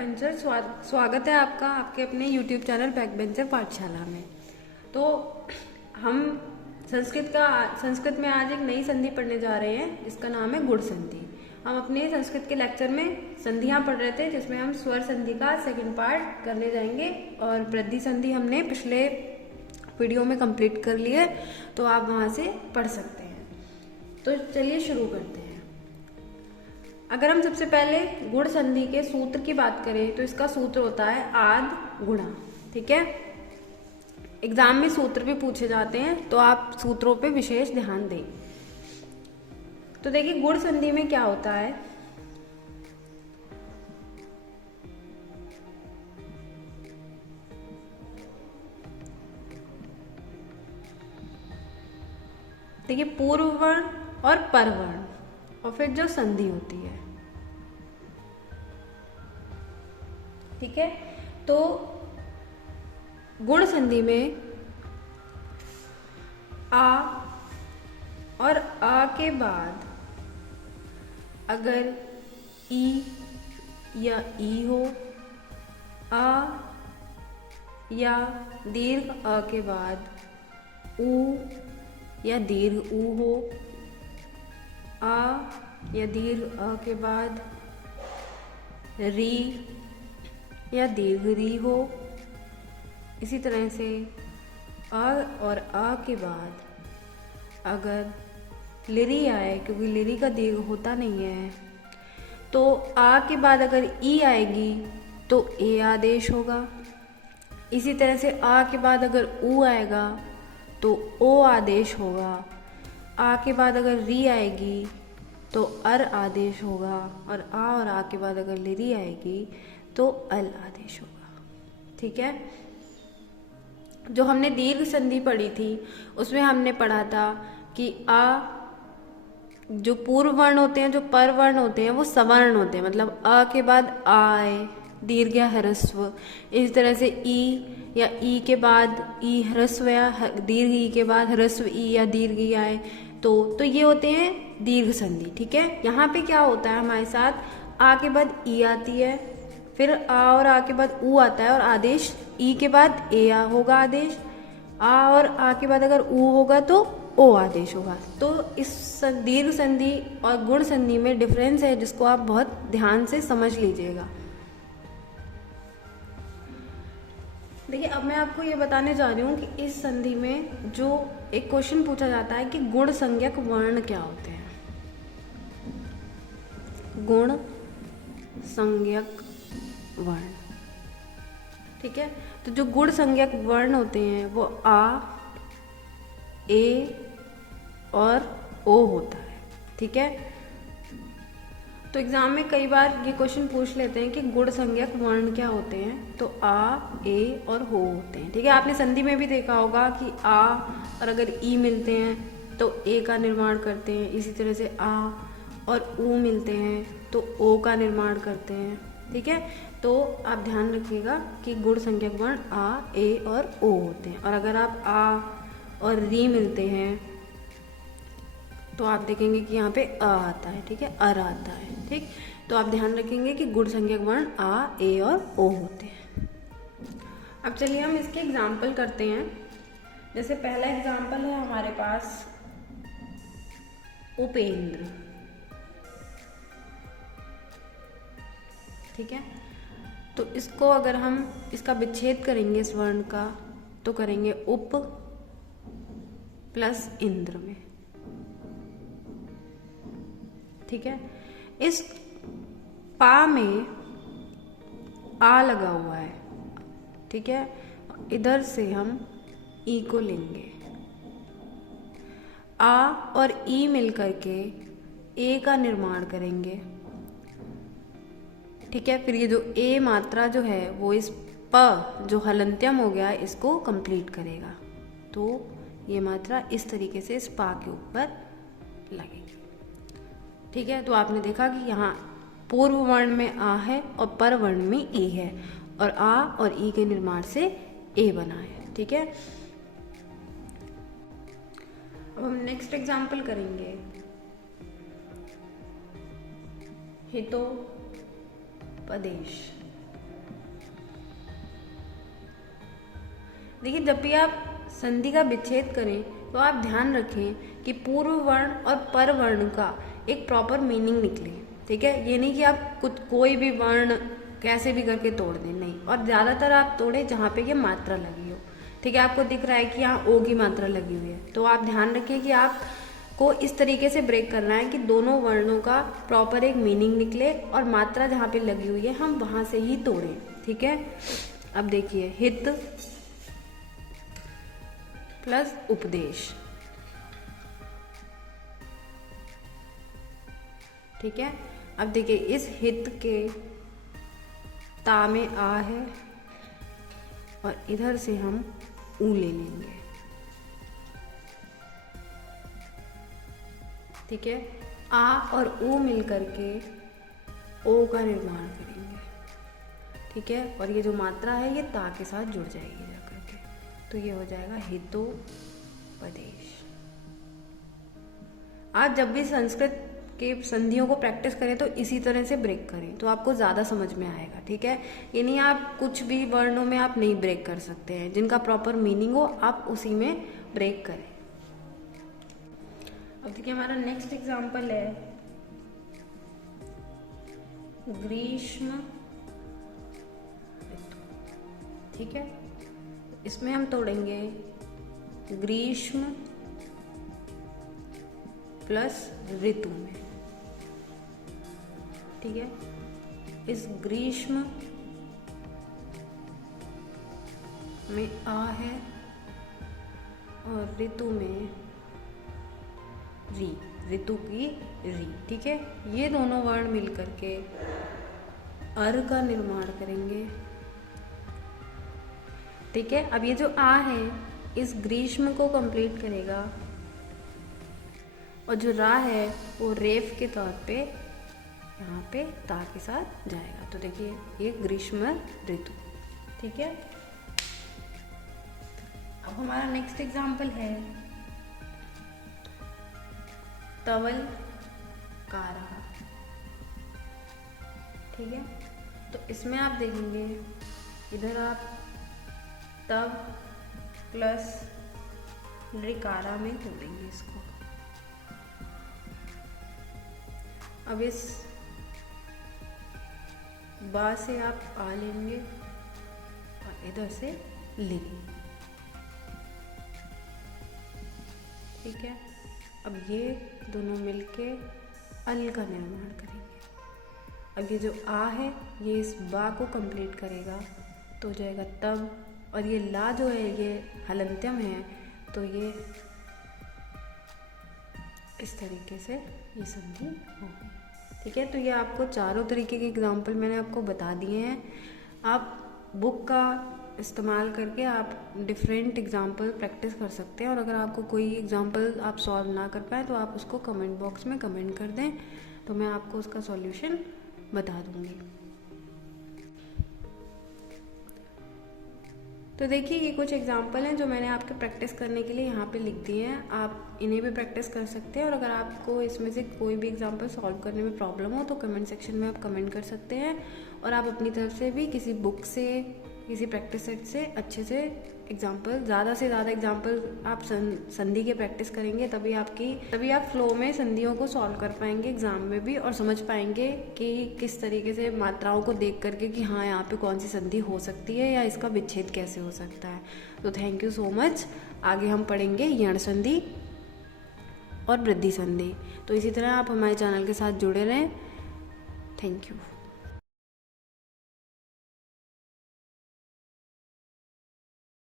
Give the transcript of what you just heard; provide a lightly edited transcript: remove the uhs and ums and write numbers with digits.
Bencher. स्वागत है आपका आपके अपने YouTube चैनल बैक बेंचर पाठशाला में। तो हम संस्कृत में आज एक नई संधि पढ़ने जा रहे हैं जिसका नाम है गुण संधि। हम अपने संस्कृत के लेक्चर में संधियां पढ़ रहे थे जिसमें हम स्वर संधि का सेकंड पार्ट करने जाएंगे और वृद्धि संधि हमने पिछले वीडियो में कंप्लीट कर ली है, तो आप वहां से पढ़ सकते हैं। तो चलिए शुरू करते हैं। अगर हम सबसे पहले गुण संधि के सूत्र की बात करें तो इसका सूत्र होता है आद गुणा। ठीक है, एग्जाम में सूत्र भी पूछे जाते हैं तो आप सूत्रों पे विशेष ध्यान दें। तो देखिए गुण संधि में क्या होता है, देखिए पूर्व वर्ण और पर वर्ण और फिर जो संधि होती है। ठीक है, तो गुण संधि में आ और आ के बाद अगर ई या ई हो, आ या दीर्घ अ के बाद ऊ या दीर्घ ऊ हो, आ या दीर्घ अ के बाद री या दीर्घ री हो। इसी तरह से अ और आ के बाद अगर लिरी आए, क्योंकि लिरी का दीर्घ होता नहीं है, तो आ के बाद अगर ई आएगी तो ए आदेश होगा। इसी तरह से आ के बाद अगर ऊ आएगा तो ओ आदेश होगा। आ के बाद अगर री आएगी तो अर आदेश होगा और आ के बाद अगर लिरी आएगी तो अल आदेश होगा। ठीक है, जो हमने दीर्घ संधि पढ़ी थी उसमें हमने पढ़ा था कि आ जो पूर्व वर्ण होते हैं, जो पर वर्ण होते हैं वो सवर्ण होते हैं, मतलब अ के बाद आए दीर्घ या ह्रस्व। इस तरह से ई या ई के बाद ई ह्रस्व या दीर्घ ई के बाद ह्रस्व ई या दीर्घ ई आए तो ये होते हैं दीर्घ संधि। ठीक है, यहाँ पे क्या होता है हमारे साथ, आ के बाद ई आती है, फिर आ और आ के बाद ऊ आता है और आदेश ई के बाद ए आ होगा आदेश, आ और आ के बाद अगर ऊ होगा तो ओ आदेश होगा। तो इस दीर्घ संधि और गुण संधि में डिफरेंस है जिसको आप बहुत ध्यान से समझ लीजिएगा। देखिए अब मैं आपको ये बताने जा रही हूँ कि इस संधि में जो एक क्वेश्चन पूछा जाता है कि गुण संज्ञक वर्ण क्या होते हैं। गुण संज्ञक वर्ण, ठीक है, तो जो गुण संज्ञक वर्ण होते हैं वो आ, ए और ओ होता है। ठीक है, तो एग्जाम में कई बार ये क्वेश्चन पूछ लेते हैं कि गुण संज्ञक वर्ण क्या होते हैं, तो आ, ए और हो होते हैं। ठीक है, आपने संधि में भी देखा होगा कि आ और अगर ई मिलते हैं तो ए का निर्माण करते हैं, इसी तरह से आ और ऊ मिलते हैं तो ओ का निर्माण करते हैं। ठीक है, तो आप ध्यान रखिएगा कि गुण संज्ञक वर्ण आ, ए और ओ होते हैं। और अगर आप आ और री मिलते हैं तो आप देखेंगे कि यहाँ पे अ आता है। ठीक है, अर आता है। ठीक, तो आप ध्यान रखेंगे कि गुण संज्ञक वर्ण आ, ए और ओ होते हैं। अब चलिए हम इसके एग्जाम्पल करते हैं। जैसे पहला एग्जाम्पल है हमारे पास उपेंद्र। ठीक है, तो इसको अगर हम इसका विच्छेद करेंगे इस वर्ण का तो करेंगे उप प्लस इंद्र में। ठीक है, इस पा में आ लगा हुआ है। ठीक है, इधर से हम ई को लेंगे, आ और ई मिलकर के ए का निर्माण करेंगे। ठीक है, फिर ये जो ए मात्रा जो है वो इस प जो हलंत्यम हो गया इसको कंप्लीट करेगा, तो ये मात्रा इस तरीके से इस पा के ऊपर लगेगी। ठीक है, तो आपने देखा कि यहाँ पूर्व वर्ण में आ है और पर वर्ण में ई है और आ और ई के निर्माण से ए बना है। ठीक है, अब हम नेक्स्ट एग्जाम्पल करेंगे हितोपदेश। देखिए, जब भी आप संधि का विच्छेद करें तो आप ध्यान रखें कि पूर्व वर्ण और पर वर्ण का एक प्रॉपर मीनिंग निकले। ठीक है, ये नहीं कि आप कोई भी वर्ण कैसे भी करके तोड़ दें, नहीं। और ज़्यादातर आप तोड़ें जहाँ पे ये मात्रा लगी हो। ठीक है, आपको दिख रहा है कि यहाँ ओ की मात्रा लगी हुई है, तो आप ध्यान रखें कि आप को इस तरीके से ब्रेक करना है कि दोनों वर्णों का प्रॉपर एक मीनिंग निकले और मात्रा जहाँ पे लगी हुई है हम वहाँ से ही तोड़ें। ठीक है, अब देखिए, हित प्लस उपदेश। ठीक है, अब देखिए, इस हित के ता में आ है और इधर से हम ऊ ले लेंगे। ठीक है, आ और ऊ मिलकर के ओ का निर्माण करेंगे। ठीक है, और ये जो मात्रा है ये ता के साथ जुड़ जाएगी जाकर के, तो ये हो जाएगा हितोपदेश। आज जब भी संस्कृत के संधियों को प्रैक्टिस करें तो इसी तरह से ब्रेक करें तो आपको ज़्यादा समझ में आएगा। ठीक है, ये नहीं आप कुछ भी वर्णों में आप नहीं ब्रेक कर सकते हैं, जिनका प्रॉपर मीनिंग हो आप उसी में ब्रेक करें। अब देखिए, हमारा नेक्स्ट एग्जाम्पल है ग्रीष्म ऋतु। ठीक है, इसमें हम तोड़ेंगे ग्रीष्म प्लस ऋतु में। ठीक है, इस ग्रीष्म में आ है और ऋतु में री, ऋतु की री। ठीक है, ये दोनों वर्ण मिलकर के अर का निर्माण करेंगे। ठीक है, अब ये जो आ है इस ग्रीष्म को कंप्लीट करेगा और जो रा है वो रेफ के तौर पे यहाँ पे ता के साथ जाएगा। तो देखिए, ये ग्रीष्म ऋतु। ठीक है, अब हमारा नेक्स्ट एग्जाम्पल है तवल कारहा। ठीक है, तो इसमें आप देखेंगे इधर आप तब प्लस ऋकारा में तोड़ेंगे इसको। अब इस बा से आप आ लेंगे और इधर से लिंग। ठीक है, अब ये दोनों मिलके अल का निर्माण करेंगे। अब ये जो आ है ये इस बा को कंप्लीट करेगा तो हो जाएगा तब, और ये ला जो है ये हलंत्यम है तो ये इस तरीके से ये संधि होगी। ठीक है, तो ये आपको चारों तरीके के एग्जाम्पल मैंने आपको बता दिए हैं। आप बुक का इस्तेमाल करके आप डिफरेंट एग्जाम्पल प्रैक्टिस कर सकते हैं, और अगर आपको कोई एग्जाम्पल आप सॉल्व ना कर पाए तो आप उसको कमेंट बॉक्स में कमेंट कर दें, तो मैं आपको उसका सॉल्यूशन बता दूंगी। तो देखिए, ये कुछ एग्जाम्पल हैं जो मैंने आपके प्रैक्टिस करने के लिए यहाँ पे लिख दिए हैं। आप इन्हें भी प्रैक्टिस कर सकते हैं, और अगर आपको इसमें से कोई भी एग्जाम्पल सॉल्व करने में प्रॉब्लम हो तो कमेंट सेक्शन में आप कमेंट कर सकते हैं, और आप अपनी तरफ से भी किसी बुक से किसी प्रैक्टिस सेट से अच्छे से एग्जाम्पल, ज़्यादा से ज़्यादा एग्जाम्पल आप संधि के प्रैक्टिस करेंगे तभी आप फ्लो में संधियों को सॉल्व कर पाएंगे एग्जाम में भी, और समझ पाएंगे कि किस तरीके से मात्राओं को देख करके कि हाँ यहाँ पे कौन सी संधि हो सकती है या इसका विच्छेद कैसे हो सकता है। तो थैंक यू सो मच। आगे हम पढ़ेंगे यण संधि और वृद्धि संधि। तो इसी तरह आप हमारे चैनल के साथ जुड़े रहें। Thank you.